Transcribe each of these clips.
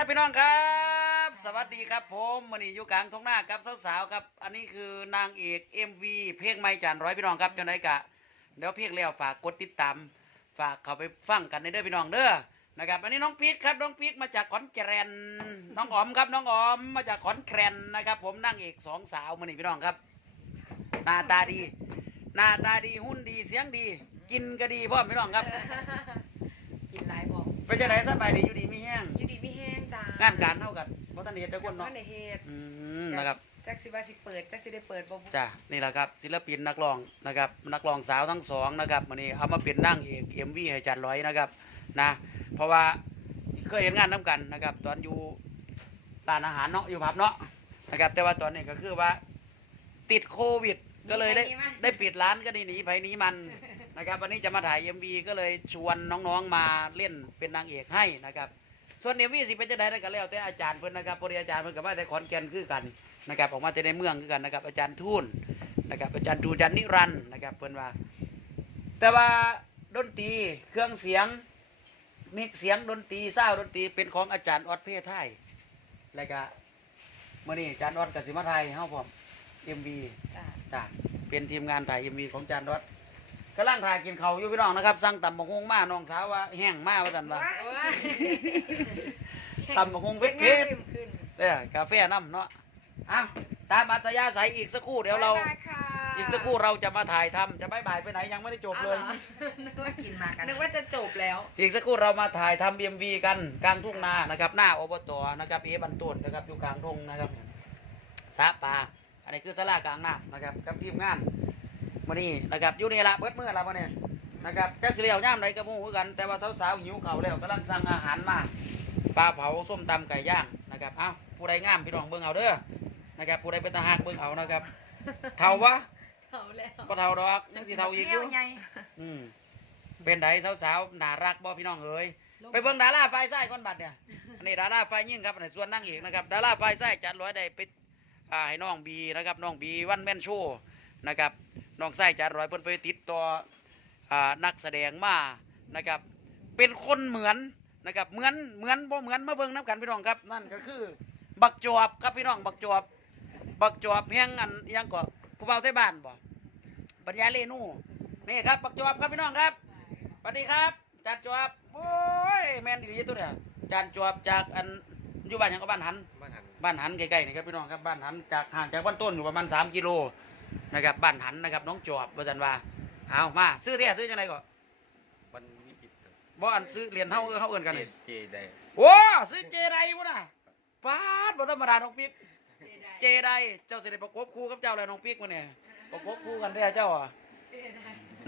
ครับพี่น้องครับ สวัสดีครับผมมันนี้อยู่กลางทงหน้ากับสาวๆครับ อันนี้คือนางเอก MV เพลงไม่จานร้อยพี่น้องครับจังไดกะเดี๋ยวเพลงแล้วฝากกดติดตาม ฝากเข้าไปฟังกันในเด้อพี่น้องเด้อนะครับอันนี้น้องปี๊กครับน้องปี๊กมาจากขอนแก่นน้องอ๋อมครับน้องอ๋อมมาจากขอนแก่นนะครับ ผมนางเอกสองสาวมันนี้พี่น้องครับหน้าตาดีหน้าตาดีหุ่นดีเสียงดี กินก็ดีพ่อมพี่น้องครับกินหลายบอกไปจะไหนสบายดีอยู่ดีไม่แห้งอยู่ดีไม่แห้ง จ้างานการเท่ากันเพราะตอนนี้จะคนเนาะว่าในเฮ็ดอืมนะครับจักสิว่าสิเปิดจักสิได้เปิดบ่บุจ้ะนี่แหละครับศิลปินนักร้องนะครับนักร้องสาวทั้งสองนะครับวันนี้เอามาเป็นนั่งเอกเอ็มวีให้จันร้อยนะครับนะเพราะว่าเคยเห็นงานน้กันนะครับ ตอนอยู่ร้านอาหารเนาะอยู่ผับเนาะนะครับ แต่ว่าตอนนี้ก็คือว่า ติดโควิดก็เลยได้ได้ปิดร้านก็ได้หนีไปหนีมันนะครับ วันนี้จะมาถ่ายเอ็มวีก็เลยชวนน้องๆมาเล่นเป็นนางเอกให้นะครับ ส่วนเอ็มวีสิเป็นจะได้ก็แล้วแต่อาจารย์เพิ่นนะครับพอดีอาจารย์เพิ่นกับว่าแต่ขอนแก่นคือกันนะครับออกมาแต่ในเมืองคือกันนะครับ อาจารย์ทูนนะครับอาจารย์ทูจันนิรันดร์นะครับเพิ่นว่า แต่ว่าดนตรีเครื่องเสียงมิกเสียงดนตรีเศร้าวดนตรีเป็นของอาจารย์ออดเพศไทยแล้วก็มื่อนี้อาจารย์ออดกับสิมาไทยเฮาพร้อมเอ็มวีจ้าจ้ะเป็นทีมงานถ่ายเอ็มวีของอาจารย์ออด กำลังถ่ายกินเขาวอยู่พี่น้องนะครับ สั่งตำบักฮงมาน้องสาวว่าแห้งมาว่าจันว่าโอ้ยตำบักฮงเผ็ดเผ็ดเผ็ดขึ้นเด้อกาแฟน้ำเนาะอ้าวตามอัธยาศัยอีกสักครู่เดี๋ยวเรา บ๊บค่ะอีกสักครู่เราจะมาถ่ายทำจะบายบายไปไหนยังไม่ได้จบเลยอ้าวหรอนึกว่ากินมากันนึกว่าจะจบแล้ว อีกสักครู่เรามาถ่ายทำเอ็มวีกันกลางทุ่งนานะครับหน้าอบตนะครับเอบันตุนนะครับอยู่กลางทุ่งนะครับสาปลาอันนี้คือสลากลางน้ำนะครับกับทีมงาน มานี่นะครับอยู่นี่ละเบิดเมื่อละมาเนี่ยนะครับจักสิเลียวย่ามใดกระมูคือกัน แต่ว่าสาวๆหิวเขาวแล้วกำลังสั่งอาหารมาปลาเผาส้มตำไก่ย่างนะครับเอ้าผู้ใดงามพี่น้องเบิ่งเอาเด้อนะครับผู้ใดเป็นทหารเบิ่งเอานะครับเท่าวะเอาแล้วก็เท่าดอกยังสิเท่าอีกอยู่เที่วไงอืมเป็นไดสาวๆน่ารักบ่พี่น้องเอ๋ยไปเบิ่งดาราไฟไส้ก่อนบัดเนี่ยอันนี้ดาราไฟยิ่งครับอันนี้ส่วนนั่งเอกนะครับดาราไฟไส้จัดร้อยได้ไปอ่าให้น้องบีนะครับน้องบีวันแม่นโชว์นะครับ น้องไส้จัดร้อยเพิ่นไปติดต่ออ่านักแสดงมานะครับ เป็นคนเหมือนนะครับเหมือนเหมือนบ่เหมือนมาเบิ่งน้กันพี่น้องครับนั่นก็คือ บักจอบครับพี่น้องบักจอบบักจอบแห่งอันอิหยังก็ผู้เบาไทบ้านบ่ปัญญาเลนูนี่ครับบักจอบครับพี่น้องครับสวัสดีครับจานจวบโอ้ยแมนดีตัวเนี่ยจานจวบจากอันอยู่บ้านหยังก็บ้านหันบ้านหันบ้านหันใกล้ๆนี่ครับพี่น้องครับบ้านหันจากห่างจากบ้านต้นอยู่ประมาณ3กิโล นะครับบ้านหันนะครับน้องจวบว่าจันว่าเอามาซื้อเท่ซื้อจังไดก่อนวันวิจิตรครับบ่อันซื้อเหรียญเฮาเฮาเอิ้นกันเจเลยเจได้โอ้ซื้อเจไดบ่น่ะปาดบ่ธรรมดาน้องปิ๊กเจไดเจ้าสิได้ประกบคู่กับเจ้าแล้วน้องปิ๊กมาเนี่ยประกบคู่กันแท้เจ้าอะ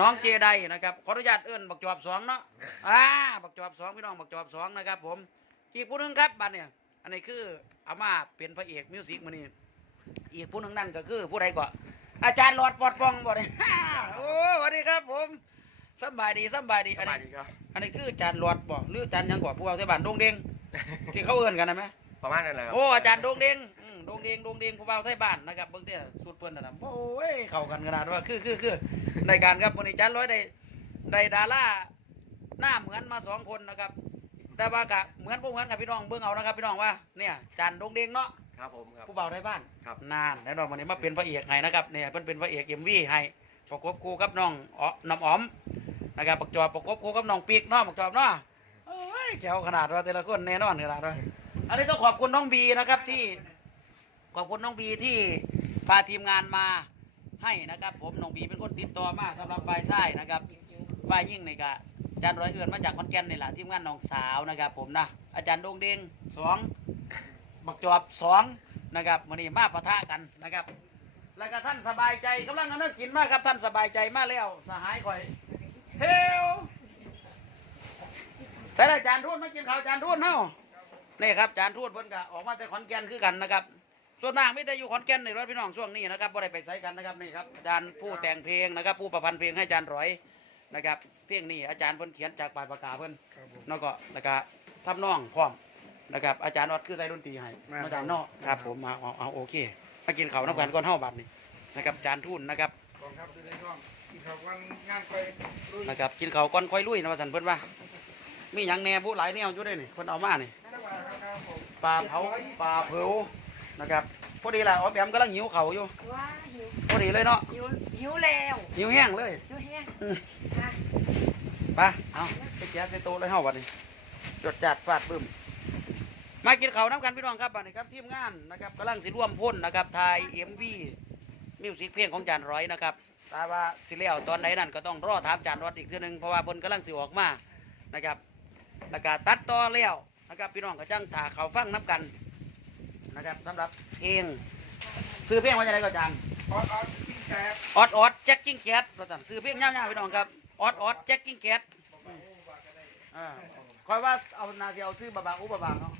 น้องเจไดนะครับขออนุญาตเอื้อนบักจอบสองเนาะอ่าบักจอบสองพี่น้องบักจอบสองนะครับผมอีกผู้หนึงครับบัดเนี่ยอันนี้คือเอามาเป็นพระเอกมิวสิกมานี่อีกผู้หนึงนั่นก็คือผู้ใดก็อาจารย์หลอดปอดปองบ่ได้โอ้สวัสดีครับผมสำบายดีสำบายดีสอันบายนี้ดีครับอันนี้คืออาจารย์หลอดบ่หรืออาจารย์หยังกว่าผู้เอาใส่บ้านโดงเด้งที่เขาเอื้อนกันนะไหมประมาณนั้นแหละครับโอ้อาจารย์โดงเด้งอืมโดงเด้งโดงเด้งผู้เอาใส่บ้านนะครับเบิ่งเด้อสูตรเปิ้นน่ะนะโอ้ยเข้ากันขนาดว่าคือคือคือในการครับวันนี้อาจารย์ร้อยได้ได้ดาราหน้าเหมือนมาสองคนนะครับ แต่ว่ากะเหมือนพวกเหมือนกับพี่น้องเบิ่งเอานะครับพี่น้องว่าเนี่ยจานดงเด้งเนาะครับผมครับ ผู้เบาได้บ้านครับ นานแน่นอนวันนี้มาเป็นพระเอกให้นะครับเนี่ยเพิ่นเป็นพระเอกเอ็มวีให้ประกบคู่กับน้องอ๋อน้ำอ๋อมนะครับประจอบประกบคู่กับน้องปีกเนาะประจอบเนาะโอ้ยแก้วขนาดว่าแต่ละคนแน่นอนขนาดว่าอันนี้ต้องขอบคุณน้องบีนะครับที่ขอบคุณน้องบีที่พาทีมงานมาให้นะครับ ผมน้องบีเป็นคนติดต่อมาสำหรับไฟไส้นะครับฝ่ายยิ่งนี่ก็ อาจารย์ร้อยเอื่นมาจากขอนแก่นนี่แหละทีมงานน้องสาวนะครับ ผมนะอาจารย์ดงเดงสองบักจอบสองนะครับวันนี้มาปะทะกันนะครับ แล้วก็ท่านสบายใจกำลังนั่งกินมากครับท่านสบายใจมากแล้วสหายคอยเฮลใส่ได้จานทูนมากินข้าวจานทูนเนาะนี่ครับอาจานทูนเพิ่นก็ออกมาจากขอนแก่นคือกันนะครับส่วนมากไม่ได้อยู่ขอนแก่นนี่รถพี่น้องช่วงนี้นะครับบ่ได้ไปไสกันนะครับนี่ครับอาจารย์ผู้แต่งเพลงนะครับ ผู้ประพันธ์เพลงให้อาจารย์ร้อย นะครับ เพลงนี้อาจารย์เพิ่นเขียนจากปลายปากกาเพิ่นแล้วก็แล้วก็ทำนองพร้อมนะครับอาจารย์วัดคือใส่ดนตรีให้มาอาจารย์เนาะครับผมมาเอาเอาโอเคมากินข้าวน้ำกันก่อนเฮาบัดนี้นะครับอาจารย์ทุนนะครับกองทัพอยู่ในช่องที่เขาวันงานไปลุยนะครับกินข้าวก่อนค่อยลุยนะว่าซั่นเพิ่นว่ามีหยังแหน่ผู้หลายแนวอยู่เด้นี่เพิ่นเอามานี่ ไม่ได้ว่าครับผมปลาเผาปลาเผานะครับพอดีแหละอ๋อแบมกำลังหิวเขาวอยู่ว้าหิวพอดีเลยเนาะหิว หิวแล้วหิวแห้งเลยหิวแห้งอืมค่ะไปเอาไปแกะใส่โต๊ะเลยเฮาวันนี้จดจัดฟาดบึ้มมากินข้าวน้ำกันพี่น้องครับบัดนี้ครับทีมงานนะครับกำลังสิร่วมพ่นนะครับทายเอ็มวีมิวสิกเพลงของจานร้อยนะครับแต่ว่าสิแล้วตอนไหนนั่นก็ต้องรอถามจานรอดอีกทีหนึงเพราะว่าเพิ่นกำลังสิออกมานะครับแล้วก็ตัดต่อแล้วนะครับพี่น้องก็จังถ่าเขาฟังน้ำกันนะครับสำหรับเพลงซื้อเพลงว่าจะไรก็จาน ออดออดปิ้งแซ่บออดออดแจ็คกิ้งแก๊สประสันซื้อเพลงยาวๆพี่น้องครับออดออดแจ็คกิ้งแก๊สอ่าคอยว่าเอานาเสียเอาซื้อบาบาอุบาบาเนาะ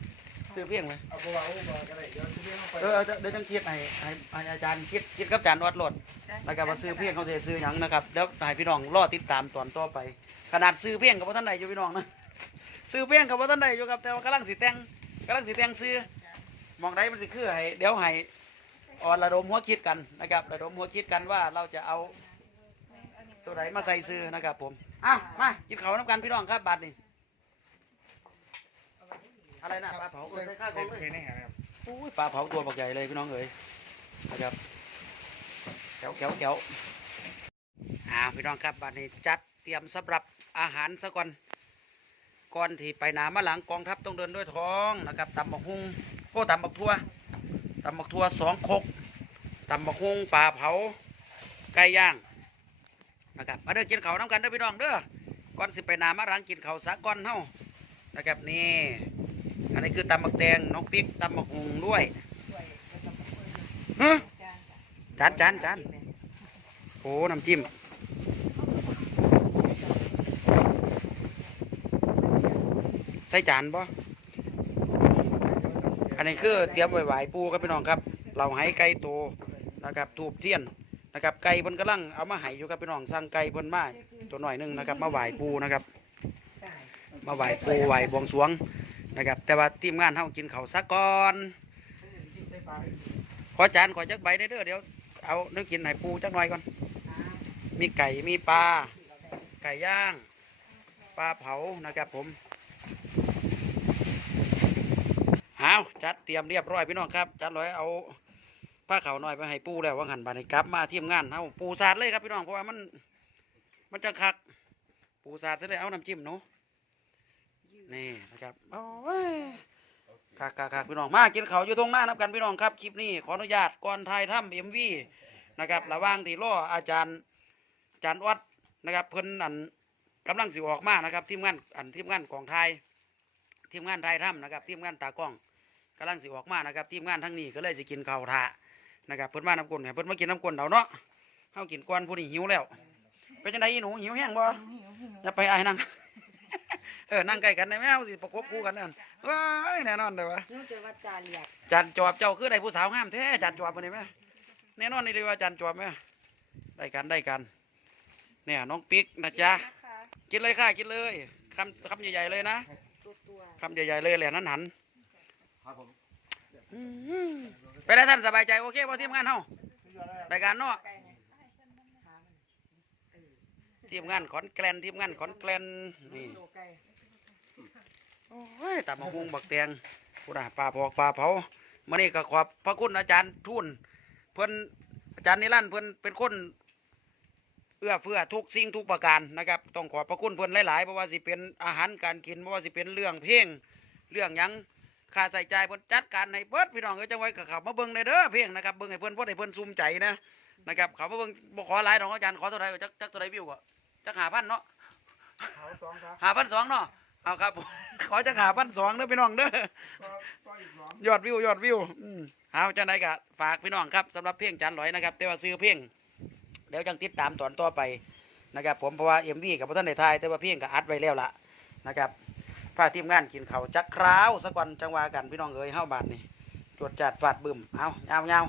ซื้อเพลงเลยเอาไปวางอุปกรณ์ก็ได้เดี๋ยวจะเรียกเข้าไปเออเอาเดี๋ยวจังคิดให้ให้ให้อาจารย์คิดคิดกับอาจารย์ออดโหลดนะครับว่าซื้อเพลงเขาจะซื้อหยังนะครับแล้วให้พี่น้องรอติดตามตอนต่อไป ขนาดซื้อเพลงกับพ่ท่านใดอยู่พี่น้องนะซื้อเพลงกับพ่ท่านใดอยู่ครับแต่ว่ากำลังสิแต่งกำลังสิแต่งซื้อหมองใดมันสิคือให้เดี๋ยวให้ ออนระดมหัวคิดกันนะครับระดมหัวคิดกันว่าเราจะเอาตัวไหนมาใส่ซื้อนะครับผมอ้าวมากินเขาวน้ำกันพี่น้องครับบาทนี่อะไรนะปลาเผาเออใส่ข้าวกองเลยเคยได้เห็นไหมครับโอ้ยปลาเผาตัวบักใหญ่เลยพี่น้องเอ๋ยนะครับแก้วแก้วแก้วอ่าพี่น้องครับบาทนี้จัดเตรียมสำหรับอาหารซะก่อนก่อนที่ไปหนามาหลังกองทัพต้องเดินด้วยท้องนะครับตำบักฮุงโอ้ตำบักทั่ว ตำบักทั่วสองคกตำบักฮุงปลาเผาไก่ย่างนะครับมาเด้อกินเขาน้ำกันเด้อพี่น้องเด้อก่อนสิไปนามารังกินเขาสะก้อนเฮานะครับนี่อันนี้คือตำบักแตงน้องปิ๊กตำบักหุงด้วยฮะจานจานจานโอ้น้ำจิ้มใส่จานบ่ นนี้คือเตรียมไว้ไหวปูครับพี่น้องครับ เราให้ไก่โตนะครับทูบเทียนนะครับไก่เพิ่นกำลังเอามาให้อยู่ครับพี่น้องสั่งไก่เพิ่นมาตัวหน่อยหนึงนะครับ มาไหวปูนะครับ มาไหวปูไหวบวงสวงนะครับ แต่ว่าทีมงานเฮากินเขาซะก่อนขอจานขอจักใบได้เด้อเดี๋ยวเอาเนื้อกินให้ปูจักหน่อยก่อน มีไก่มีปลาไก่ย่างปลาเผานะครับผม เอาจัดเตรียมเรียบร้อยพี่น้องครับ จัดร้อยเอาผ้าขาวน้อยไปให้ปูแล้วว่างหันบานให้กลับมาทีมงานเฮาปูสาดเลยครับพี่น้องเพราะว่ามันมันจะคัก ปูสาดซะเลยเอาน้ำจิ้มหนูนี่นะครับโอ้ยคักคักคักพี่น้องมากินเขาอยู่ตรงหน้านับกันพี่น้องครับคลิปนี้ขออนุญาตก่อนไทยถ้ำเอ็มวีนะครับระว่างที่รออาจารย์อาจารย์วัดนะครับเพิ่นอันกำลังสิออกมานะครับทีมงานอันทีมงานของไทย ทีมงานไทยถ้ำนะครับทีมงานตากล้องกำลังสิออกมานะครับทีมงานทั้งนี้ก็เลยสิกินข้าวทานะครับเพิ่นมาน้ำกลนให้เพิ่นมากินน้ำกลนเอาเนาะเฮากินก่อนผู้นี้หิวแล้วเป็นจังไดอีหนูหิวแห้งบ่อย่าไปอายนั่งเออนั่งใกล้กันได้ไหมเฮาสิประกบคู่กันนั่นว้ายแน่นอนเลยวะนี่จะว่าจานเรียกจันจอบเจ้าคือได้ผู้สาวงามแท้จันจอบมื้อนี้แม่แน่นอนนี่เลยว่าจันจอบแม่ได้กันได้กัน เนี่ยน้องปิ๊กนะจ๊ะนะคะกินเลยค่ะกินเลยคำคำใหญ่ๆเลยนะตัวตัว คำใหญ่ๆเลยแหละนั้นหันครับผมไปได้ท่านสบายใจโอเคบ่ทีมงานเฮาได้การเนาะไก่ไงทีมงานขอนแกลนทีมงานขอนแกลนนี่โลไก่โอ้ยตามมาหุงบักแตงพุน่ะปลาพอกปลาเผามื่อนี้ก็ขอบพระคุณอาจารย์ทุนเพิ่นอาจารย์นิรันดร์เพิ่นเป็นคนเอื้อเฟื้อทุกสิ่งทุกประการนะครับ ต้องขอบพระคุณเพิ่นหลายๆเพราะว่าสิเป็นอาหารการกินเพราะว่าสิเป็นเรื่องเพลงเรื่องหยังค่าใส่ใจายเพิ่นจัดการให้เบิดพี่น้องเอ้ยจังไว้กับเขามาเบิ่งได้เด้อเพลงนะครับเบิ่งให้เพิ่นเพราะให้เพิ่นซุ่มใจนะนะครับเขามาเบิ่งบ่ขอหลายดอกอาจารย์ขอเท่าไหร่ก็จักจักเท่าไหร่วิวก็จักหาพันเนาะเขาสองครับหาพันสองเนาะเอาครับขอจะหาพันสองเด้อพี่น้องเด้อก็ก็อีกสองยอดวิวยอดวิวอืมเอาจังไดก็ฝากพี่น้องครับสำหรับเพลงจันหลอยนะครับแต่ว่าซื้อเพลง เดี๋ยวจังติดตามตอนต่อไปนะครับผมเพราะว่าเอ็มวีกับท่านในไทยแต่ว่าเพลงก็อัดไว้แล้วล่ะนะครับพาทีมงานกินเขาวจักคราวสักวันจังหวากันพี่น้องเอ้ยเฮาบาดนี่จวดจัดฟาดบึมเอาเงาเงา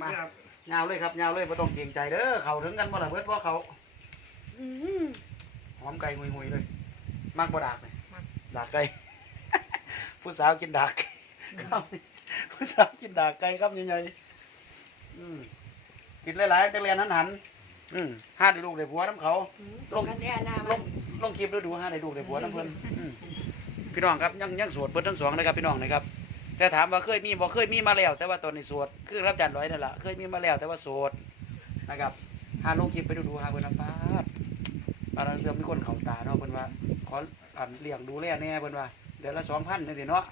มาครับเงาเลยครับเงาเลยไม่ต้องเกรงใจเด้อเขาถึงกันบ่ล่ะเบิดเพราะเขาอื้อหือหอมไก่หุยๆเลยมากบ่ดากเลยดากไก่ผู้สาวกินดากครับผู้สาวกินดากไก่ครับใหญ่ๆอืม กินหลายๆจังเรียนหันหันๆอืมห้าได้ลูกได้ผัวน้ำเขา ลง กันแน่หน้าลมันงลงคลิปแล้วดูห้าได้ลูกได้ผัวน้ำเพิ่นอืมพี่น้องครับยังยังโสดเบิดทั้งสองนะครับพี่น้องนะครับ แต่ถามว่าเคยมีบ่เคยมีมาแล้ว แต่ว่าตอนนี้โสดคือรับจานร้อยนั่นแหละเคยมีมาแล้วแต่ว่าโสดนะครับหาลงคลิปไปดูดูหาเพิ่นนะป้าดบางเรื่องมีคนเข้าตาเนาะเพิ่นว่าขออันเลี้ยงดูแลแน่เพิ่นว่าเดือนละ2,000จังซี่เนาะ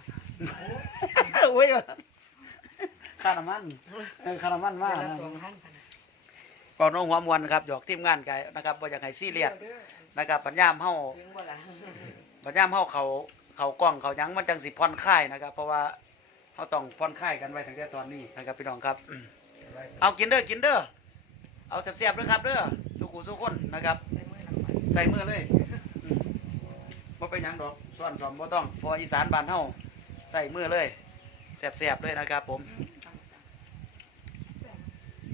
โอ้ยค่าน้ำมันเออค่าน้ำมันมาเดือนละนะ สองพันพัน เป่าน้องหัวมวนครับหยอกทีมงานไกนะครับบ่อยากให้ซีเรียสนะครับปัญญามเฮาปัญญามเฮาเขาเขากล้องเขายังมันจังสิผ่อนคลายนะครับ เพราะว่าเฮาต้องผ่อนคลายกันไว้ตั้งแต่ตอนนี้นะครับพี่น้องครับเอากินเด้อกินเด้อเอาแซ่บๆเด้อครับเด้อสุขุสุคนนะครับ ใส่มือหนักไปใส่มือเลยมบ่เป็นหยังดอกซ่อนสอมบ่ต้องพราะว่าอีสานบ้านเฮาใส่มือเลยแซ่บๆเลยนะครับผม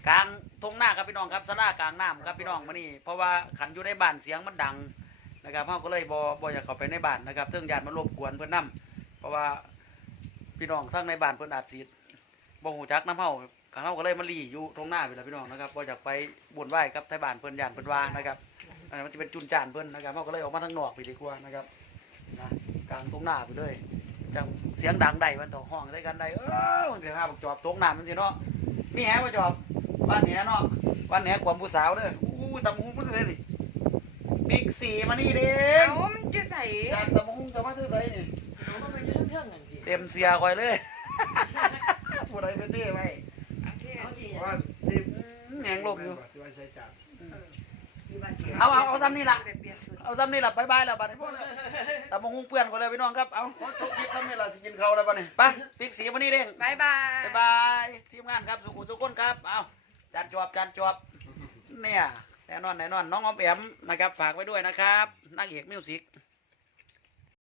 กลาง ทงหน้าครับพี่น้องครับสลากลางน้ำครับพี่น้องมานี่เพราะว่าขันอยู่ในบ้านเสียงมันดังนะครับเขาก็เลยบอบอยากเข้าไปในบ้านนะครับเรื่องญาติมันรบกวนเพื่อนนํเพราะว่าพี่น้องทั้งในบ้านเพื่อนอาจสิบ่หูจักน้ำเฮาขังเฮาก็เลยมาลีอยู่ทงหน้าไปแล้วพี่น้องนะครับบอยากไปบุญไหว้กับไทยบ้านเพื่อนญาติเพื่อนว่านะครับอันนั้นมันจะเป็นจุนจานเพื่อนนะครับเฮาก็เลยออกมาทางนอกไปดีกว่านะครับนะกลางทงหน้าไปเลยจังเสียงดังใดมันต่อห้องใส่กันใดเออมันเสียงห้าบักจอบตกน้ำมันสิเนาะมีแฮะบ่จอบ บ้านเนี้ยเนาะบ้านเนี้ยกวามผู้สาวเด้ออู้ตำหูฟุ้งเลยดิบิ๊กสีมานี่เด้เอ้ามันจะใส่จากตำหูจะมาซื้อใส่นี่เอาก็มันจะเรื่องๆกันสิเต็มเสียคอยเลยผู้ใดเป็นเต้ไหมเอาสิว่าที่แหงลมอยู่ที่ว่าใช้จ่ายอยู่บ้านสียเอาเอาเอาซ้ำนี่ล่ะไปเปลี่ยนชุดเอาซ้ำนี่ล่ะบายบายแล้วบัดนี้พวกแล้วตำหูเปื่อนก็เลยพี่น้องครับเอาขอจบคลิปซ้ำนี่ล่ะสิกินข้าวแล้วบัดนี้ไปบิ๊กสีมานี่เด้ง บายบายบายบาย ทีมงานครับ สุขุมสุขคนครับ เอา จานจวบจานจวบเนี่ยแน่นอนแน่นอนน้องออมแอมนะครับ ฝากไว้ด้วยนะครับนักเอกมิวสิก